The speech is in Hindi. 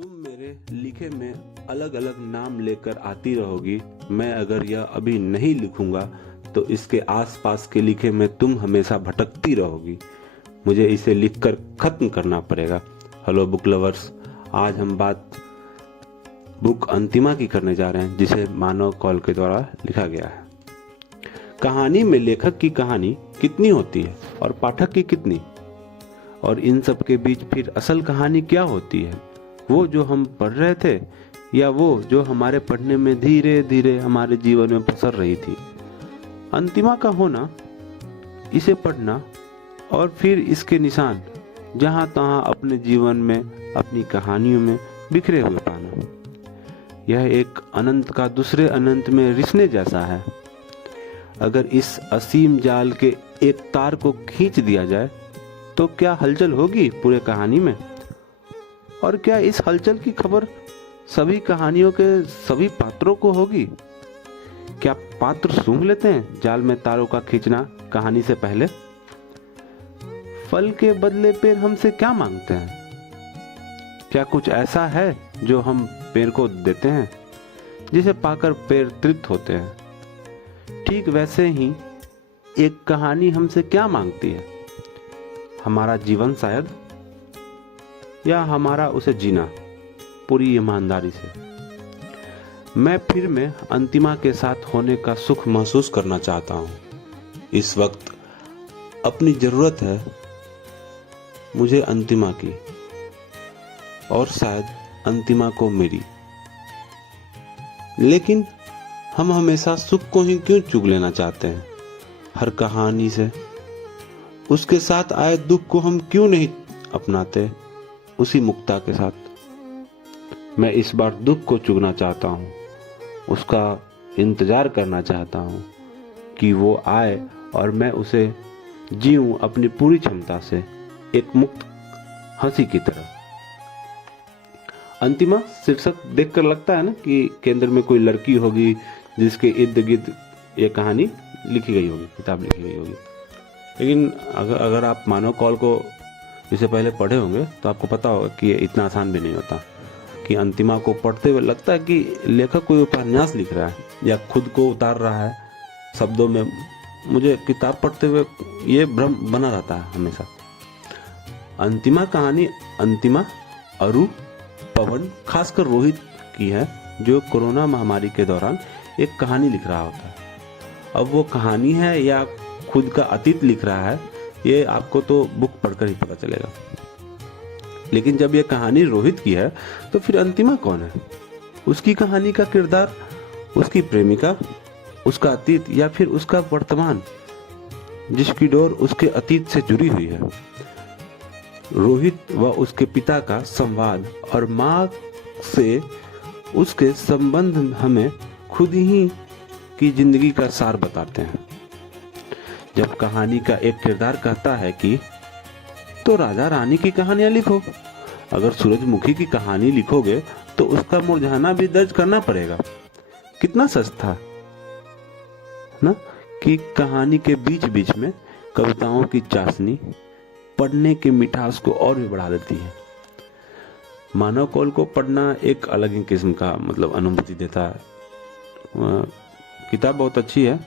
तुम मेरे लिखे में अलग अलग नाम लेकर आती रहोगी। मैं अगर यह अभी नहीं लिखूंगा तो इसके आसपास के लिखे में तुम हमेशा भटकती रहोगी। मुझे इसे लिखकर खत्म करना पड़ेगा। हेलो बुक लवर्स, आज हम बात बुक अंतिमा की करने जा रहे हैं, जिसे मानव कौल के द्वारा लिखा गया है। कहानी में लेखक की कहानी कितनी होती है और पाठक की कितनी, और इन सब के बीच फिर असल कहानी क्या होती है? वो जो हम पढ़ रहे थे या वो जो हमारे पढ़ने में धीरे धीरे हमारे जीवन में पसर रही थी? अंतिमा का होना, इसे पढ़ना और फिर इसके निशान जहां तहां अपने जीवन में अपनी कहानियों में बिखरे हुए पाना, यह एक अनंत का दूसरे अनंत में रिसने जैसा है। अगर इस असीम जाल के एक तार को खींच दिया जाए तो क्या हलचल होगी पूरे कहानी में? और क्या इस हलचल की खबर सभी कहानियों के सभी पात्रों को होगी? क्या पात्र सूंघ लेते हैं जाल में तारों का खींचना कहानी से पहले? फल के बदले पेड़ हमसे क्या मांगते हैं? क्या कुछ ऐसा है जो हम पेड़ को देते हैं जिसे पाकर पेड़ तृप्त होते हैं? ठीक वैसे ही एक कहानी हमसे क्या मांगती है? हमारा जीवन शायद, या हमारा उसे जीना पूरी ईमानदारी से। मैं अंतिमा के साथ होने का सुख महसूस करना चाहता हूँ। इस वक्त अपनी जरूरत है मुझे अंतिमा की, और शायद अंतिमा को मेरी। लेकिन हम हमेशा सुख को ही क्यों चुग लेना चाहते हैं? हर कहानी से उसके साथ आए दुख को हम क्यों नहीं अपनाते उसी मुक्ता के साथ? मैं इस बार दुख को चुगना चाहता हूँ, उसका इंतजार करना चाहता हूँ कि वो आए और मैं उसे जीऊं अपनी पूरी क्षमता से, एक मुक्त हंसी की तरह। अंतिमा शीर्षक देखकर लगता है ना कि केंद्र में कोई लड़की होगी जिसके इर्द गिर्द ये कहानी लिखी गई होगी, किताब लिखी गई होगी। लेकिन अगर आप मानव कौल को इससे पहले पढ़े होंगे तो आपको पता होगा कि ये इतना आसान भी नहीं होता कि अंतिमा को पढ़ते हुए लगता है कि लेखक कोई उपन्यास लिख रहा है या खुद को उतार रहा है शब्दों में। मुझे किताब पढ़ते हुए ये भ्रम बना रहता है हमेशा। अंतिमा कहानी अंतिमा, अरु, पवन, खासकर रोहित की है, जो कोरोना महामारी के दौरान एक कहानी लिख रहा होता है। अब वो कहानी है या खुद का अतीत लिख रहा है, ये आपको तो बुक पढ़कर ही पता चलेगा। लेकिन जब ये कहानी रोहित की है तो फिर अंतिमा कौन है? उसकी कहानी का किरदार, उसकी प्रेमिका, उसका अतीत, या फिर उसका वर्तमान जिसकी डोर उसके अतीत से जुड़ी हुई है? रोहित व उसके पिता का संवाद और माँ से उसके संबंध हमें खुद ही की जिंदगी का सार बताते हैं। जब कहानी का एक किरदार कहता है कि तो राजा रानी की कहानियां लिखो, अगर सूरजमुखी की कहानी लिखोगे तो उसका मुरझाना भी दर्ज करना पड़ेगा। कितना सच था ना कि कहानी के बीच बीच में कविताओं की चाशनी पढ़ने की मिठास को और भी बढ़ा देती है। मानव कौल को पढ़ना एक अलग ही किस्म का अनुभूति देता है। किताब बहुत अच्छी है।